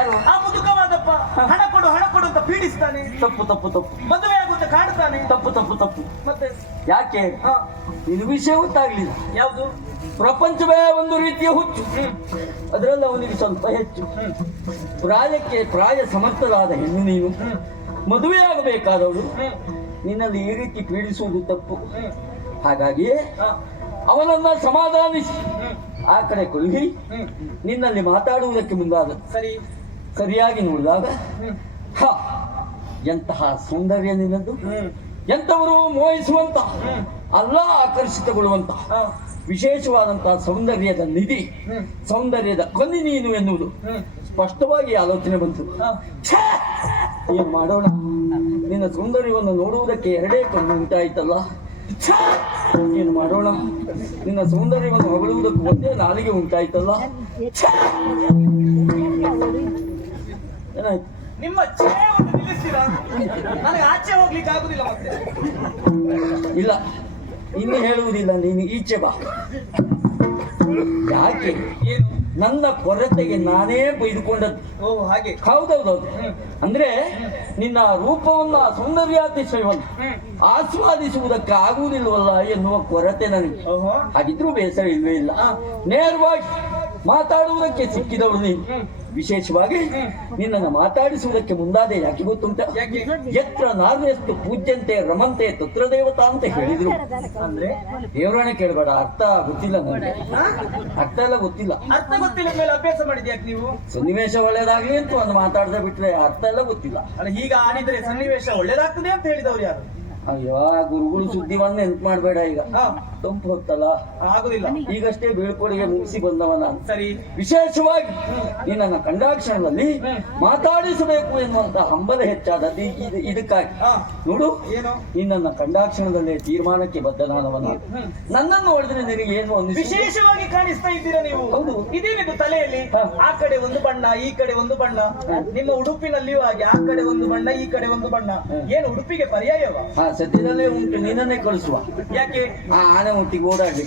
ಯಾರು? ಆ ಮುದುಕವಾದಪ್ಪ. ಹಣ ಕೊಡು ಹಣ ಕೊಡು ಅಂತ ಪೀಡಿಸ್ತಾನೆ. ತಪ್ಪು ತಪ್ಪು ತಪ್ಪು. ಮದುವೆ ಆಗುತ್ತೆ ಕಾಡ್ತಾನೆ. ತಪ್ಪು ತಪ್ಪು ತಪ್ಪು. ಮತ್ತೆ? ಯಾಕೆ? ಹಾ. ಇದು ವಿಷಯ ಗೊತ್ತಾಗ್ಲಿಲ್ಲ. ಯಾವುದು? ಪ್ರಪಂಚವೇ ಒಂದು ರೀತಿಯ ಹುಚ್ಚು. ಅದರಲ್ಲಿ ಅವನಿಗೆ ಸ್ವಲ್ಪ ಹೆಚ್ಚು. ಪ್ರಾಯಕ್ಕೆ ಪ್ರಾಯ ಸಮರ್ಥರಾದ ಹೆಣ್ಣು ನೀನು. ಮದುವೆಯಾಗಬೇಕಾದವಳು. ನಿನ್ನಲ್ಲಿ ಈ ರೀತಿ ಪೀಡಿಸುವುದು ತಪ್ಪು. ಹಾಗಾಗಿ ಅವನನ್ನ ಸಮಾಧಾನಿಸಿ. ಆ ಕಡೆ ಕೊಲ್ಲಿ. ನಿನ್ನಲ್ಲಿ ಮಾತಾಡುವುದಕ್ಕೆ ಮುಂದಾದ ಸರಿ. ಸರಿಯಾಗಿ ನೋಡಿದಾಗ ಹ ಎಂತಹ ಸೌಂದರ್ಯ ನಿನ್ನದು? ಎಂತವರು ಮೋಹಿಸುವಂತ ಅಲ್ಲ ಆಕರ್ಷಿತಗೊಳ್ಳುವಂತ ವಿಶೇಷವಾದಂತಹ ಸೌಂದರ್ಯದ ನಿಧಿ ಸೌಂದರ್ಯದ ಕೊನಿ ನೀನು ಎನ್ನುವುದು. ಸ್ಪಷ್ಟವಾಗಿ ಆಲೋಚನೆ ಬಂತು. ಏನು ಮಾಡೋಣ? ನಿನ್ನ ಸೌಂದರ್ಯವನ್ನು ನೋಡುವುದಕ್ಕೆ ಎರಡೇ ಕಣ್ಣು ಉಂಟಾಯ್ತಲ್ಲ! ಏನು ಮಾಡೋಣ? ನಿನ್ನ ಸೌಂದರ್ಯವನ್ನು ಹೊಗಳುವುದಕ್ಕೂ ಒಂದೇ ನಾಲಿಗೆ ಉಂಟಾಯ್ತಲ್ಲ! ಏನಾಯ್ತು? ನಿಮ್ಮ ಚೇವನ್ನು ನಿಲ್ಲಿಸ್ತೀರಾ? ನನಗೆ ಆಚೆ ಹೋಗ್ಲಿಕ್ಕೆ ಆಗುದಿಲ್ಲ ಮತ್ತೆ. ಇಲ್ಲ ಇನ್ನು ಹೇಳುವುದಿಲ್ಲ ನೀನು ಈಚೆ ಬಾ. ಯಾಕೆ? ಏನು? ನನ್ನ ಕೊರತೆಗೆ ನಾನೇ ಬೈದುಕೊಂಡದ್ದು. ಓ ಹಾಗೆ. ಹೌದೌದೌದು. ಅಂದ್ರೆ ನಿನ್ನ ರೂಪವನ್ನ ಸೌಂದರ್ಯಾತಿಶಯವನ್ನು ಆಸ್ವಾದಿಸುವುದಕ್ಕೆ ಆಗುವುದಿಲ್ವಲ್ಲ ಎನ್ನುವ ಕೊರತೆ ನನಗೆ. ಹಾಗಿದ್ರೂ ಬೇಸರ ಇಲ್ವೇ ಇಲ್ಲ ನೇರವಾಗಿ ಮಾತಾಡುವುದಕ್ಕೆ ಸಿಕ್ಕಿದವಳು ನೀನು. ವಿಶೇಷವಾಗಿ ನಿನ್ನನ್ನು ಮಾತಾಡಿಸುವುದಕ್ಕೆ ಮುಂದಾದೆ ಯಾಕೆ ಗೊತ್ತುಂಟ? ಎತ್ರ ನಾರ್ವೆಸ್ತು ಪೂಜ್ಯಂತೆ ರಮಂತೆ ತತ್ರ ದೇವತಾ ಅಂತ ಹೇಳಿದ್ರು. ಅಂದ್ರೆ? ದೇವರನ್ನ ಕೇಳಬೇಡ ಅರ್ಥ ಗೊತ್ತಿಲ್ಲ ನನಗೆ? ಅರ್ಥ ಎಲ್ಲ ಗೊತ್ತಿಲ್ಲ. ಅರ್ಥ ಗೊತ್ತಿಲ್ಲ ಮೇಲೆ ಅಭ್ಯಾಸ ಮಾಡಿದ್ಯಾಕೆ ನೀವು? ಸನ್ನಿವೇಶ ಒಳ್ಳೇದಾಗ್ಲಿ ಅಂತ ಒಂದು ಮಾತಾಡದೆ ಬಿಟ್ರೆ ಅರ್ಥ ಎಲ್ಲ ಗೊತ್ತಿಲ್ಲ. ಅಲ್ಲ ಹೀಗ ಆಡಿದ್ರೆ ಸನ್ನಿವೇಶ ಒಳ್ಳೇದಾಗ್ತದೆ ಅಂತ ಹೇಳಿದವ್ರು ಯಾರು? ಅಯ್ಯೋ ಆ ಗುರುಗಳು ಮಾಡ್ ನೆನ್ಪು ಮಾಡಬೇಡ ಈಗ. ತಂಪು ಹೊತ್ತಲ್ಲ. ಆಗುದಿಲ್ಲ. ಈಗಷ್ಟೇ ಬೀಳ್ಕೊಡುಗೆ ಮುಗಿಸಿ ಬಂದವನ. ನಾನು ಸರಿ. ವಿಶೇಷವಾಗಿ ನಿನ್ನನ್ನು ಕಂಡಾಕ್ಷಣದಲ್ಲಿ ಮಾತಾಡಿಸಬೇಕು ಎನ್ನುವಂತ ಹಂಬಲ ಹೆಚ್ಚಾದದ್ದು ಇದಕ್ಕಾಗಿ. ನೋಡು ಏನು? ಇನ್ನನ ಕಂಡಾಕ್ಷಣದಲ್ಲಿ ತೀರ್ಮಾನಕ್ಕೆ ಬದ್ಧನಾದವನ. ನನ್ನನ್ನು ನೋಡಿದ್ರೆ ನಿನಗೆ ಏನು ಒಂದು ವಿಶೇಷವಾಗಿ ಕಾಣಿಸ್ತಾ ಇದ್ದೀರಾ ನೀವು? ಹೌದು. ಇದೇನಿದು ತಲೆಯಲ್ಲಿ? ಆ ಕಡೆ ಒಂದು ಬಣ್ಣ ಈ ಕಡೆ ಒಂದು ಬಣ್ಣ. ನಿಮ್ಮ ಉಡುಪಿನಲ್ಲಿಯೂ ಹಾಗೆ ಆ ಕಡೆ ಒಂದು ಬಣ್ಣ ಈ ಕಡೆ ಒಂದು ಬಣ್ಣ. ಏನು ಉಡುಪಿಗೆ ಪರ್ಯಾಯವ? ಸದ್ಯದಲ್ಲೇ ಉಂಟು ನಿನ್ನನ್ನೇ ಕಳಿಸುವ. ಯಾಕೆ? ಆ ಆನೆ ಹುಟ್ಟಿ ಓಡಾಡ್ಲಿಕ್ಕೆ.